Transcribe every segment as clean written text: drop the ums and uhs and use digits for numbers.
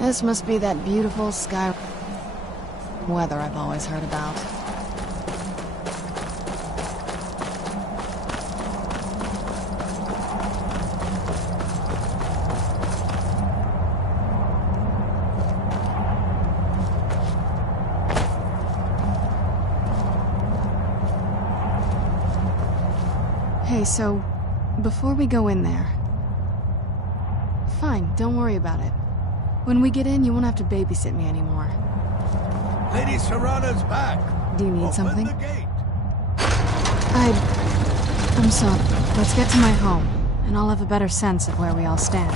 This must be that beautiful Skyrim weather I've always heard about. Hey, so, before we go in there... Fine, don't worry about it. When we get in, you won't have to babysit me anymore. Lady Serrana's back. Do you need Open something? the gate. I'm sorry. Let's get to my home, and I'll have a better sense of where we all stand.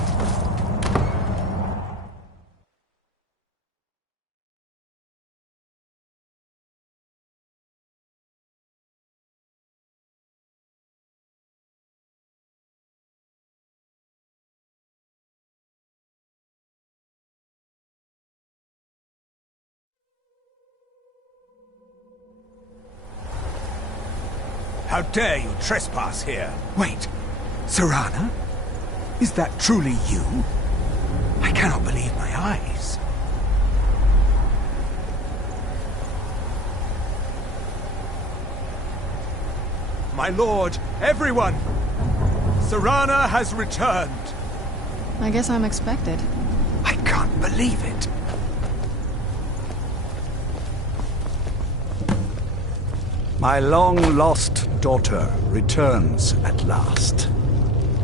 How dare you trespass here? Wait, Serrana? Is that truly you? I cannot believe my eyes. My lord, everyone! Serrana has returned! I guess I'm expected. I can't believe it. My long-lost daughter returns at last.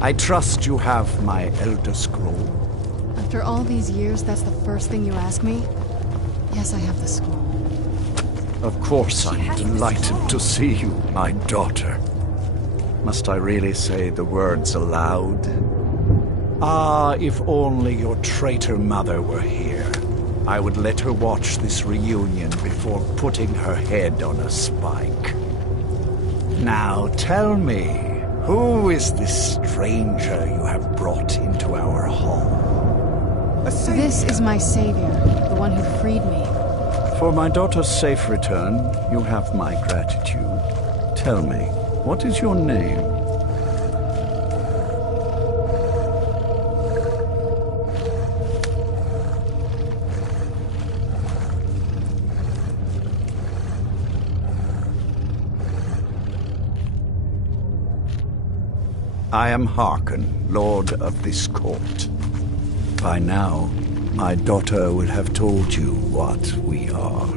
I trust you have my Elder Scroll. After all these years, that's the first thing you ask me? Yes, I have the scroll. Of course I'm delighted to see you, my daughter. Must I really say the words aloud? Ah, if only your traitor mother were here. I would let her watch this reunion before putting her head on a spike. Now tell me, who is this stranger you have brought into our hall? This is my savior, the one who freed me. For my daughter's safe return, you have my gratitude. Tell me, what is your name? I am Harkon, Lord of this court. By now, my daughter will have told you what we are.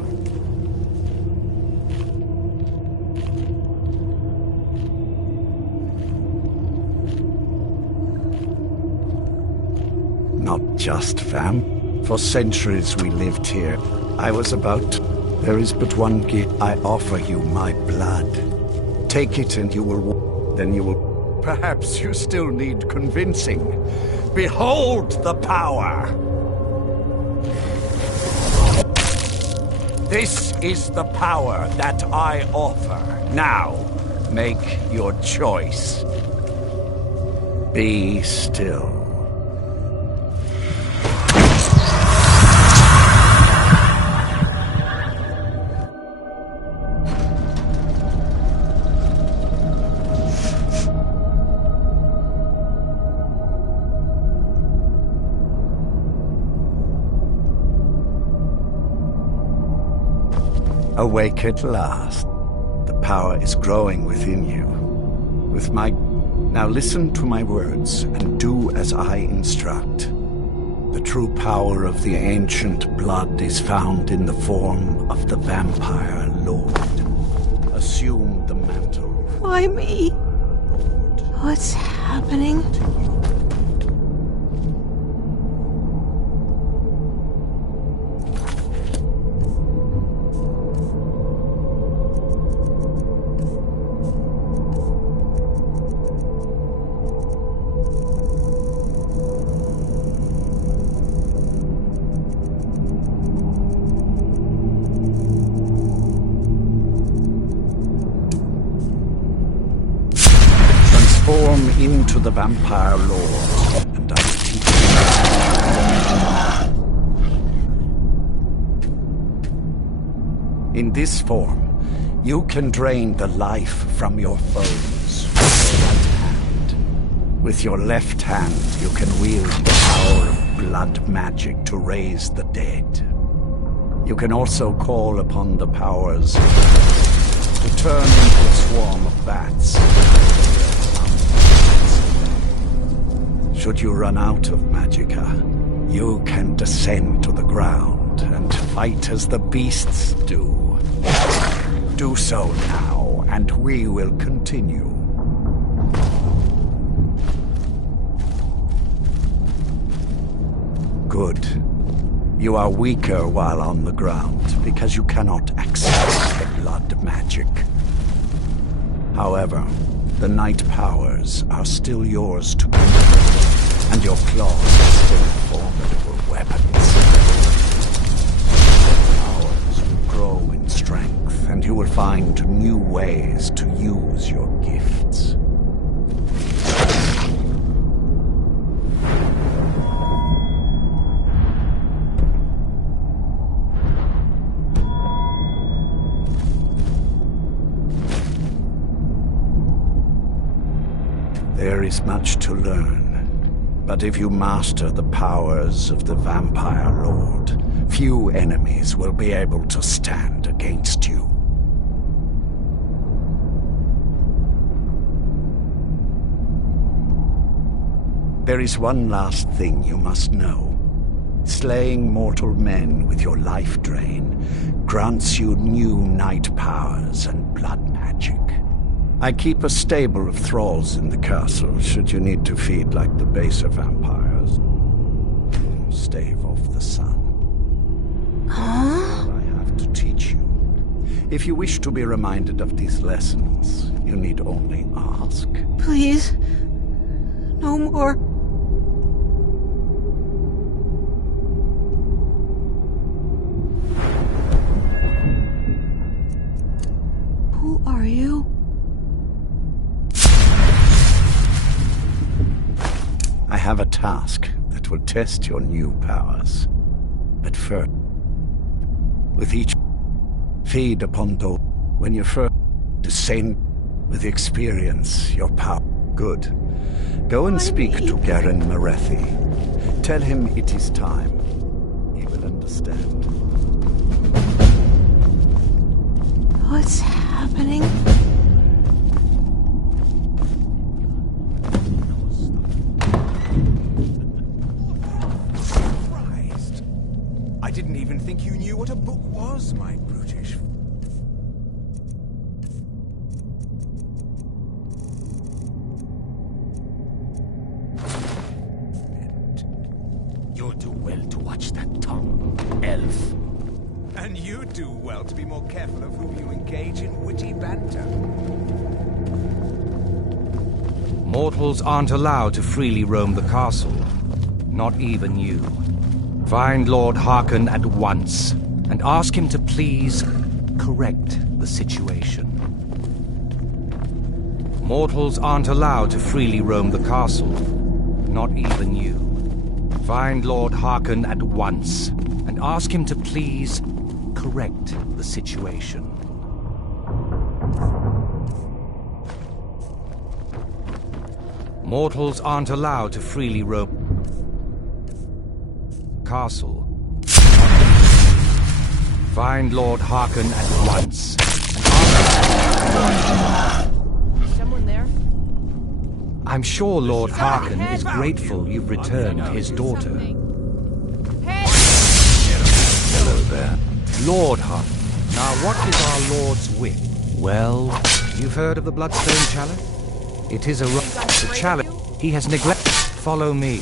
Not just fam. For centuries we lived here. I was about... There is but one gift. I offer you my blood. Take it and you will... Then you will... Perhaps you still need convincing. Behold the power! This is the power that I offer. Now, make your choice. Be still. Awake at last. The power is growing within you. Now listen to my words and do as I instruct. The true power of the ancient blood is found in the form of the vampire lord. Assume the mantle. Why me? Lord, What's happening? to you. Transform into the vampire lord, and I will teach you. In this form, you can drain the life from your foes with your right hand. With your left hand, you can wield the power of blood magic to raise the dead. You can also call upon the powers to turn into a swarm of bats. Should you run out of magicka, you can descend to the ground and fight as the beasts do. Do so now, and we will continue. Good. You are weaker while on the ground, because you cannot access the blood magic. However, the night powers are still yours to control, and your claws are still formidable weapons. The powers will grow in strength, and you will find new ways to use your gifts. There is much to learn, but if you master the powers of the Vampire Lord, few enemies will be able to stand against you. There is one last thing you must know. Slaying mortal men with your life drain grants you new night powers and blood magic. I keep a stable of thralls in the castle, should you need to feed like the baser vampires. Stave off the sun. Huh? I have to teach you. If you wish to be reminded of these lessons, you need only ask. Please. No more. Who are you? I have a task that will test your new powers. But first, with each feed upon those, when you first descend with experience your power. Good. Go and speak to Garen Marethi. Tell him it is time. He will understand. What's happening? I didn't even think you knew what a book was, my brutish. You do well to watch that tongue, elf. And you do well to be more careful of whom you engage in witty banter. Mortals aren't allowed to freely roam the castle. Not even you. Find Lord Harkon at once, and ask him to please correct the situation. Mortals aren't allowed to freely roam the castle. Not even you. Find Lord Harkon at once, and ask him to please correct the situation. Mortals aren't allowed to freely roam castle. Find Lord Harkon at once. Someone there? I'm sure Lord Harkon is grateful you've returned his daughter. Hello there. Lord Harkon. Now what is our Lord's wit? Well, you've heard of the Bloodstone Chalice? It is the chalice he has neglected. Follow me.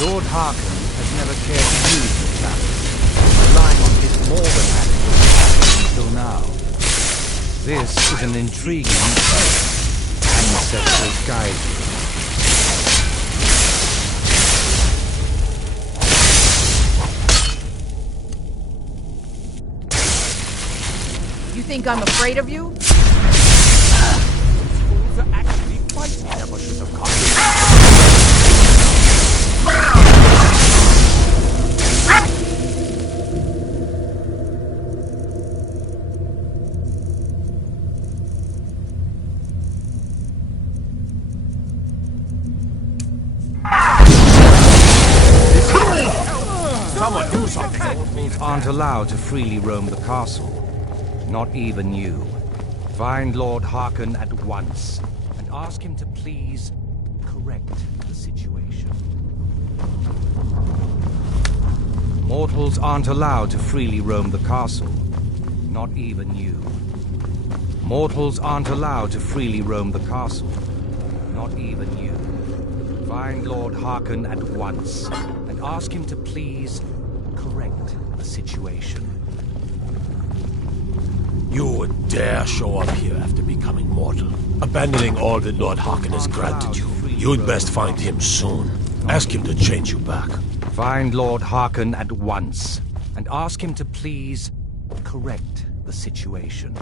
Lord Harkon has never cared to use the chalice, relying on his more than adequate until now. This is an intriguing ancestral guide. You think I'm afraid of you? Fools are actually fighting. Never should have come. Mortals aren't allowed to freely roam the castle. Not even you. Find Lord Harkon at once, and ask him to please correct the situation. Mortals aren't allowed to freely roam the castle. Not even you. Mortals aren't allowed to freely roam the castle. Not even you. Find Lord Harkon at once, and ask him to please correct the situation. You would dare show up here after becoming mortal, abandoning all that Lord Harkon has granted you. You'd best find him soon. Ask him to change you back. Find Lord Harkon at once, and ask him to please correct the situation.